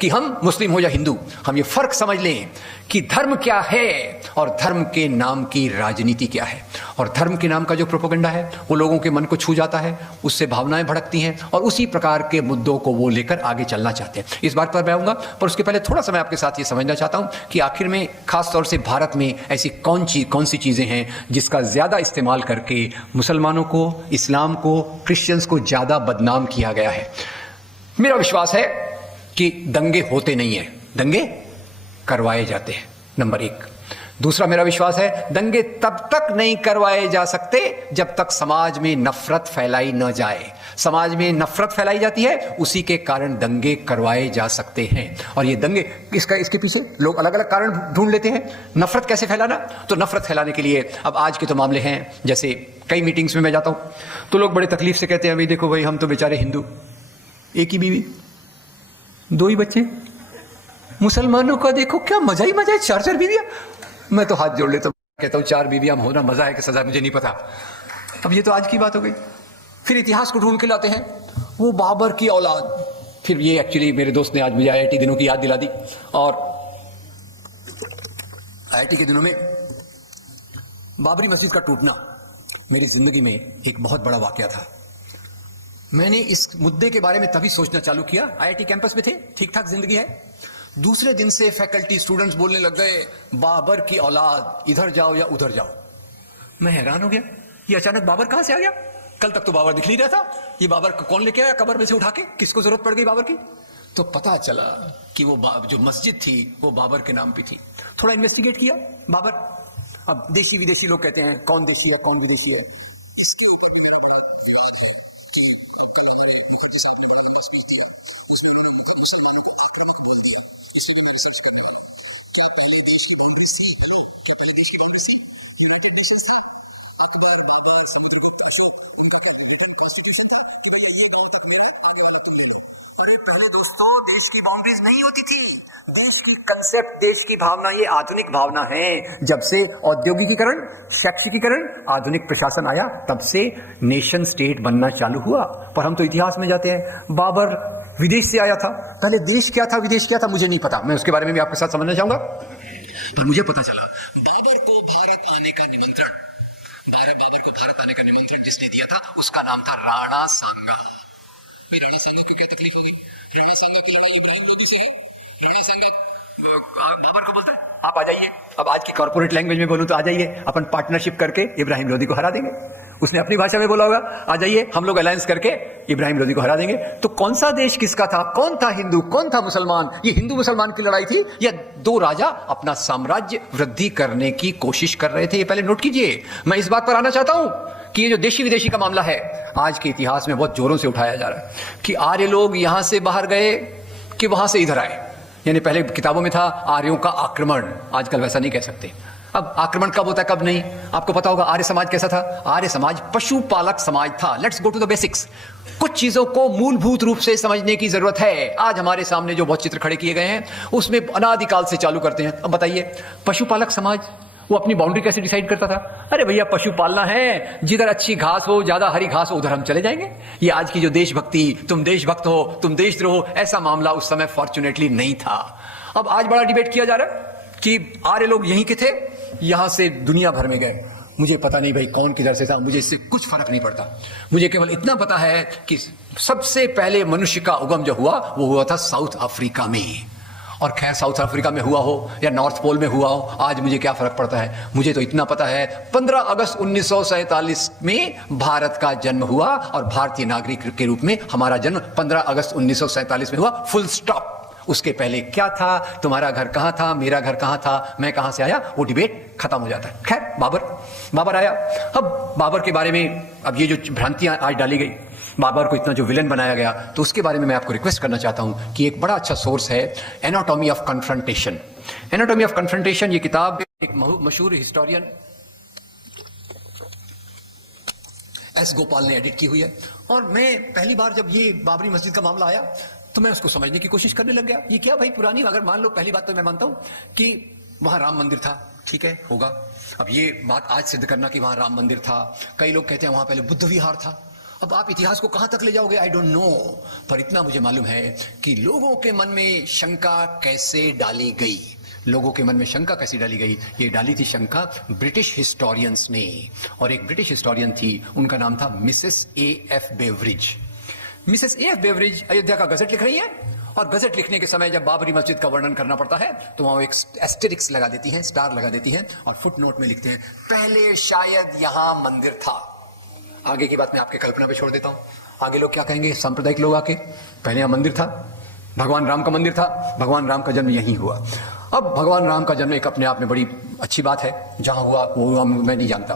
कि हम मुस्लिम हो या हिंदू, हम ये फर्क समझ लें कि धर्म क्या है और धर्म के नाम की राजनीति क्या है। और धर्म के नाम का जो प्रोपेगेंडा है वो लोगों के मन को छू जाता है, उससे भावनाएं भड़कती हैं और उसी प्रकार के मुद्दों को वो लेकर आगे चलना चाहते हैं। इस बात पर मैं आऊँगा, पर उसके पहले थोड़ा सा मैं आपके साथ ये समझना चाहता हूँ कि आखिर में खास तौर से भारत में ऐसी कौन सी चीज़ें हैं जिसका ज़्यादा इस्तेमाल करके मुसलमानों को, इस्लाम को, क्रिश्चियंस को ज़्यादा बदनाम किया गया है। मेरा विश्वास है कि दंगे होते नहीं हैं, दंगे करवाए जाते हैं, नंबर एक। दूसरा मेरा विश्वास है दंगे तब तक नहीं करवाए जा सकते जब तक समाज में नफरत फैलाई न जाए। समाज में नफरत फैलाई जाती है, उसी के कारण दंगे करवाए जा सकते हैं। और ये दंगे इसके पीछे लोग अलग अलग कारण ढूंढ लेते हैं। नफरत कैसे फैलाना, तो नफरत फैलाने के लिए अब आज के तो मामले हैं, जैसे कई मीटिंग्स में मैं जाता हूं तो लोग बड़े तकलीफ से कहते हैं भाई देखो भाई हम तो बेचारे हिंदू, एक ही बीवी, 2 ही बच्चे, मुसलमानों का देखो क्या मजा ही मजा है, 4 बीवियां। मैं तो हाथ जोड़ लेता हूं, कहता हूं 4 बीवियां होना मजा है कि सजा, मुझे नहीं पता। अब ये तो आज की बात हो गई। फिर इतिहास को ढूंढ के लाते हैं, वो बाबर की औलाद। फिर ये एक्चुअली मेरे दोस्त ने आज मुझे IIT दिनों की याद दिला दी, और IIT के दिनों में बाबरी मस्जिद का टूटना मेरी जिंदगी में एक बहुत बड़ा वाकया था। मैंने इस मुद्दे के बारे में तभी सोचना चालू किया, IIT कैंपस में थे, ठीक ठाक जिंदगी है। दूसरे दिन से फैकल्टी स्टूडेंट्स बोलने लग गए बाबर की औलाद, इधर जाओ या उधर जाओ। मैं हैरान हो गया, ये अचानक बाबर कहां से आ गया? कल तक तो बाबर दिख नहीं रहा था, ये बाबर को कौन लेके आया कब्र में से उठा के? किसको जरूरत पड़ गई बाबर की? तो पता चला कि वो जो मस्जिद थी वो बाबर के नाम पे थी। थोड़ा इन्वेस्टिगेट किया बाबर। अब देशी विदेशी लोग कहते हैं कौन देशी है कौन विदेशी है, इसके ऊपर भी मेरा बड़ा विवाद है कि कल हमारे मुखर्जी साहब ने लंबा स्पीच दिया, उसमें उन्होंने मुसलमानों को खतरा बोल दिया। इसलिए भी मैं रिसर्च करने वाला हूँ। क्या पहले देश की बाउंड्री थी? क्या पहले देश की बाउंड्री थी? यूनाइटेड नेशंस था, अकबर, बाबर, समुद्रगुप्त, अशोक, उनका क्या रिटन कॉन्स्टिट्यूशन था कि भैया ये गांव तक मेरा है, आगे वाला तुम ले लो। अरे पहले दोस्तों देश की बाउंड्रीज नहीं होती थी। देश की कंसेप्ट, देश की भावना ये आधुनिक भावना है। जब से औद्योगिकीकरण, शैक्षिकीकरण, आधुनिक प्रशासन आया, तब से नेशन स्टेट बनना चालू हुआ। पर हम तो इतिहास में जाते हैं, बाबर विदेश से आया था। पहले देश क्या था विदेश क्या था मुझे नहीं पता, मैं उसके बारे में भी आपके साथ समझना चाहूंगा। पर मुझे पता चला बाबर को भारत आने का निमंत्रण, बाबर को भारत आने का निमंत्रण जिसने दिया था उसका नाम था राणा सांगा। राणा सांगा को क्या तकलीफ होगी? राणा सांगा की लड़ाई इब्राहिम लोदी से है। राणा सांगा बाबर को बोलता है आप आ जाइए, अब आज की कॉर्पोरेट लैंग्वेज में बोलूं तो आ जाइए, अपन पार्टनरशिप करके इब्राहिम लोदी को हरा देंगे। उसने अपनी भाषा में बोला होगा आ जाइए हम लोग अलायंस करके इब्राहिम लोदी को हरा देंगे। तो कौन सा देश किसका था? कौन था हिंदू, कौन था मुसलमान? ये हिंदू मुसलमान की लड़ाई थी या 2 राजा अपना साम्राज्य वृद्धि करने की कोशिश कर रहे थे? ये पहले नोट कीजिए। मैं इस बात पर आना चाहता हूं कि ये जो देशी विदेशी का मामला है आज के इतिहास में बहुत जोरों से उठाया जा रहा है कि आर्य लोग यहां से बाहर गए कि वहां से इधर आए। यानी पहले किताबों में था आर्यों का आक्रमण, आजकल वैसा नहीं कह सकते। अब आक्रमण कब होता है कब नहीं, आपको पता होगा। आर्य समाज कैसा था? आर्य समाज पशुपालक समाज था। Let's go to the basics. कुछ चीजों को मूलभूत रूप से समझने की जरूरत है। आज हमारे सामने जो बहुत चित्र खड़े किए गए हैं उसमें अनादिकाल से चालू करते हैं। अब बताइए पशुपालक समाज वो अपनी बाउंड्री कैसे डिसाइड करता था? अरे भैया पशु पालना है, जिधर अच्छी घास हो, ज्यादा हरी घास हो, उधर हम चले जाएंगे। ये आज की जो देशभक्ति, तुम देशभक्त हो, तुम देशद्रोह, ऐसा मामला उस समय फॉर्चुनेटली नहीं था। अब आज बड़ा डिबेट किया जा रहा है कि आर्य लोग यहीं के थे, यहां से दुनिया भर में गए। मुझे पता नहीं भाई कौन किधर से था, मुझे इससे कुछ फर्क नहीं पड़ता। मुझे केवल इतना पता है कि सबसे पहले मनुष्य का उगम जो हुआ वो हुआ था साउथ अफ्रीका में। और खैर साउथ अफ्रीका में हुआ हो या नॉर्थ पोल में हुआ हो, आज मुझे क्या फर्क पड़ता है। मुझे तो इतना पता है 15 अगस्त 1947 में भारत का जन्म हुआ और भारतीय नागरिक के रूप में हमारा जन्म 15 अगस्त 1947 में हुआ, फुल स्टॉप। उसके पहले क्या था, तुम्हारा घर कहां था, मेरा घर कहां था, मैं कहां से आया, वो डिबेट खत्म हो जाता है। खैर बाबर आया। अब बाबर के बारे में अब ये जो भ्रांतियां आज डाली गई, बाबर को इतना जो विलन बनाया गया, तो उसके बारे में मैं आपको रिक्वेस्ट करना चाहता हूं कि एक बड़ा अच्छा सोर्स है anatomy of confrontation. Anatomy of confrontation ये किताब एक मशहूर हिस्टोरियन एस गोपाल ने एडिट की हुई है। और मैं पहली बार जब ये बाबरी मस्जिद का मामला आया तो मैं उसको समझने की कोशिश करने लग गया। ये क्या भाई पुरानी, अगर मान लो पहली बात तो मैं मानता हूं कि वहां राम मंदिर था, ठीक है होगा। अब ये बात आज सिद्ध करना कि वहां राम मंदिर था, कई लोग कहते हैं वहां पहले बुद्ध विहार था। अब आप इतिहास को कहां तक ले जाओगे आई डोंट नो, पर इतना मुझे मालूम है कि लोगों के मन में शंका कैसे डाली गई। लोगों के मन में शंका कैसी डाली गई? ये डाली थी शंका ब्रिटिश हिस्टोरियंस ने, और एक ब्रिटिश हिस्टोरियन थी, उनका नाम था Mrs A.F. Beveridge. Mrs A.F. Beveridge Ayodhya का गजट लिख रही है, और गजट लिखने के समय जब बाबरी मस्जिद का वर्णन करना पड़ता है तो वहां एक एस्टेरिक्स लगा देती हैं, स्टार लगा देती हैं, और फुटनोट में लिखते हैं पहले शायद यहां मंदिर था। आगे की बात मैं आपके कल्पना पे छोड़ देता हूं। आगे लोग क्या कहेंगे, सांप्रदायिक लोग आके, पहले यहां मंदिर था, भगवान राम का मंदिर था, भगवान राम का जन्म यहीं हुआ। अब भगवान राम का जन्म एक अपने आप में बड़ी अच्छी बात है, जहां हुआ वो हुआ मैं नहीं जानता,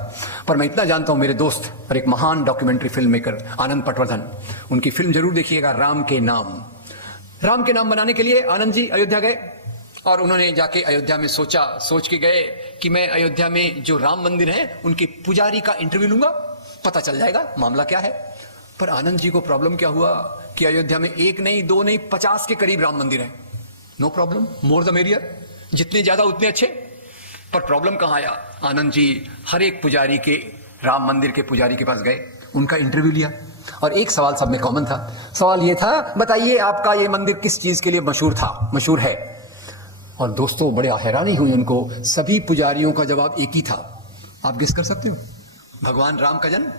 पर मैं इतना जानता हूं, मेरे दोस्त और एक महान डॉक्यूमेंट्री फिल्म मेकर आनंद पटवर्धन, उनकी फिल्म जरूर देखिएगा, राम के नाम। राम के नाम बनाने के लिए आनंद जी अयोध्या गए, और उन्होंने जाके अयोध्या में सोच के गए कि मैं अयोध्या में जो राम मंदिर है उनके पुजारी का इंटरव्यू लूंगा, पता चल जाएगा मामला क्या है। पर आनंद जी को प्रॉब्लम क्या हुआ कि अयोध्या में एक नहीं, दो नहीं, 50 के करीब राम मंदिर है। No problem, more the merrier, जितने ज्यादा उतने अच्छे। पर प्रॉब्लम कहां आया? आनंद जी हर एक पुजारी के, राम मंदिर के पुजारी के पास गए, उनका इंटरव्यू लिया, और एक सवाल सब में कॉमन था। सवाल ये था, बताइए आपका ये मंदिर किस चीज के लिए मशहूर है? और दोस्तों बड़े हैरानी हुई उनको, सभी पुजारियों का जवाब एक ही था। आप गेस कर सकते हो? भगवान राम का जन्म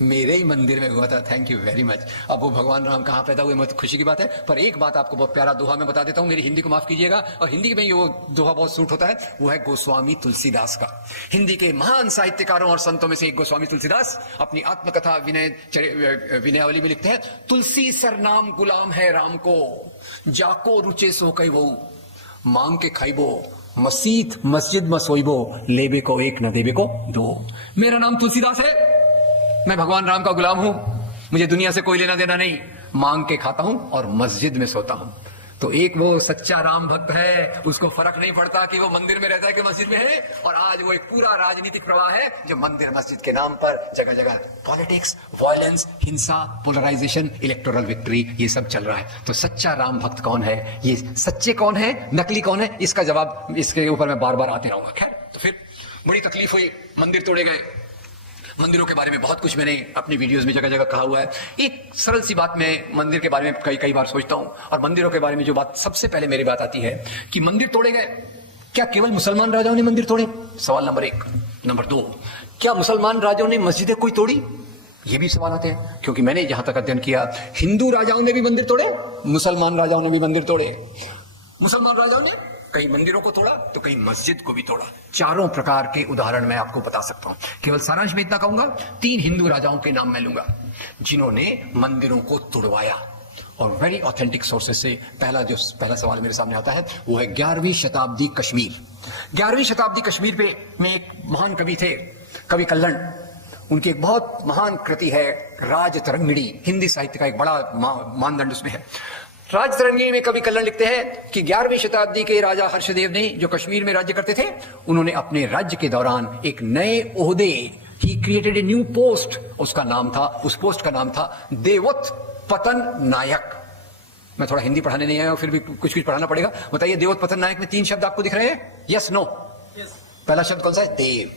मेरे ही मंदिर में हुआ था। Thank you very much. अब वो भगवान राम कहां पैदा हुए, मत खुशी की बात है, पर एक बात आपको बहुत प्यारा दोहा में बता देता हूं, मेरी हिंदी को माफ कीजिएगा, और हिंदी में वो दोहा बहुत सूट होता है, वो है गोस्वामी तुलसीदास का। हिंदी के महान साहित्यकारों और संतों में से एक गोस्वामी तुलसीदास अपनी आत्मकथा विनयावली में लिखते हैं, तुलसी सरनाम गुलाम है राम को, जाको रुचे सो कई वो, मांग के खाइबो, मसीत मस्जिद में सोइबो, लेबे को एक न देबे को दो। मेरा नाम तुलसीदास है, मैं भगवान राम का गुलाम हूं, मुझे दुनिया से कोई लेना देना नहीं, मांग के खाता हूं और मस्जिद में सोता हूं। तो एक वो सच्चा राम भक्त है, उसको फर्क नहीं पड़ता कि वो मंदिर में रहता है कि मस्जिद में है, और आज वो एक पूरा राजनीतिक प्रवाह है जो मंदिर मस्जिद के नाम पर जगह जगह पॉलिटिक्स, वायलेंस, हिंसा, पोलराइजेशन, इलेक्टोरल विक्ट्री, ये सब चल रहा है। तो सच्चा राम भक्त कौन है, ये सच्चे कौन है, नकली कौन है, इसका जवाब इसके ऊपर मैं बार बार आते रहूंगा। खैर, तो फिर बड़ी तकलीफ हुई, मंदिर तोड़े गए। मंदिरों के बारे में बहुत कुछ मैंने अपनी वीडियोस में जगह जगह कहा हुआ है। एक सरल सी बात मैं मंदिर के बारे में कई बार सोचता हूं, और मंदिरों के बारे में जो बात सबसे पहले मेरी बात आती है कि मंदिर तोड़े गए, क्या केवल मुसलमान राजाओं ने मंदिर तोड़े? सवाल नंबर 1। नंबर 2, क्या मुसलमान राजाओं ने मस्जिदें कोई तोड़ी? ये भी सवाल आते हैं, क्योंकि मैंने जहां तक अध्ययन किया, हिंदू राजाओं ने भी मंदिर तोड़े, मुसलमान राजाओं ने भी मंदिर तोड़े। मुसलमान राजाओं ने कई मंदिरों को तोड़ा तो कई मस्जिद को भी तोड़ा। चारों प्रकार के उदाहरण मैं आपको बता सकता हूं। केवल सारांश में इतना कहूंगा, 3 हिंदू राजाओं के नाम मैं लूंगा जिन्होंने मंदिरों को तोड़वाया, और वेरी ऑथेंटिक सोर्सेज से पहला सवाल मेरे सामने आता है वो है 11वीं शताब्दी कश्मीर। 11वीं शताब्दी कश्मीर पे में एक महान कवि थे, कवि कल्लण। उनकी एक बहुत महान कृति है राजतरंगिणी, हिंदी साहित्य का एक बड़ा मानदंड उसमें है। राजतरंगिणी में कवि कल्लण लिखते हैं कि 11वीं शताब्दी के राजा हर्षदेव ने, जो कश्मीर में राज्य करते थे, उन्होंने अपने राज्य के दौरान एक नए ओहदे, he created a new post, उस पोस्ट का नाम था देवोत्पतन नायक। मैं थोड़ा हिंदी पढ़ाने नहीं आया, फिर भी कुछ पढ़ाना पड़ेगा। बताइए, देवोत्पतन नायक में 3 शब्द आपको दिख रहे हैं? Yes, no? पहला शब्द कौन सा है? देव।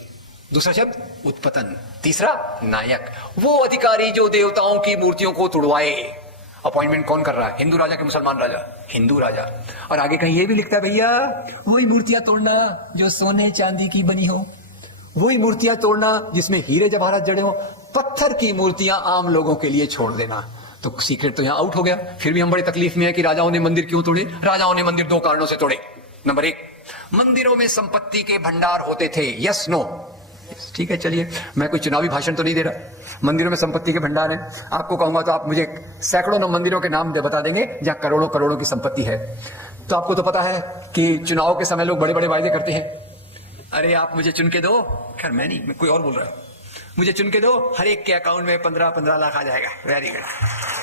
दूसरा शब्द उत्पतन, तीसरा नायक। वो अधिकारी जो देवताओं की मूर्तियों को तुड़वाए। अपॉइंटमेंट कौन कर रहा है? हिंदू राजा के मुसलमान राजा? हिंदू राजा। और आगे कहीं ये भी लिखता है, भैया वही मूर्तियां तोड़ना जो सोने चांदी की बनी हो, वही मूर्तियां तोड़ना जिसमें हीरे जवाहरात जड़े हो, पत्थर की मूर्तियां आम लोगों के लिए छोड़ देना। तो सीक्रेट तो यहां आउट हो गया। फिर भी हम बड़ी तकलीफ में है कि राजाओं ने मंदिर क्यों तोड़े? राजाओं ने मंदिर 2 कारणों से तोड़े। नंबर 1, मंदिरों में संपत्ति के भंडार होते थे। Yes, no? ठीक है, चलिए, मैं कोई चुनावी भाषण तो नहीं दे रहा। मंदिरों में संपत्ति के भंडार है, आपको कहूंगा तो आप मुझे सैकड़ों मंदिरों के नाम बता देंगे जहां करोड़ों करोड़ों की संपत्ति है। तो आपको तो पता है कि चुनाव के समय लोग बड़े बड़े वायदे करते हैं, अरे आप मुझे चुन के दो, खैर मैं नहीं, कोई और बोल रहा है, मुझे चुन के दो, हर एक के अकाउंट में 15-15 लाख आ जाएगा। Very good.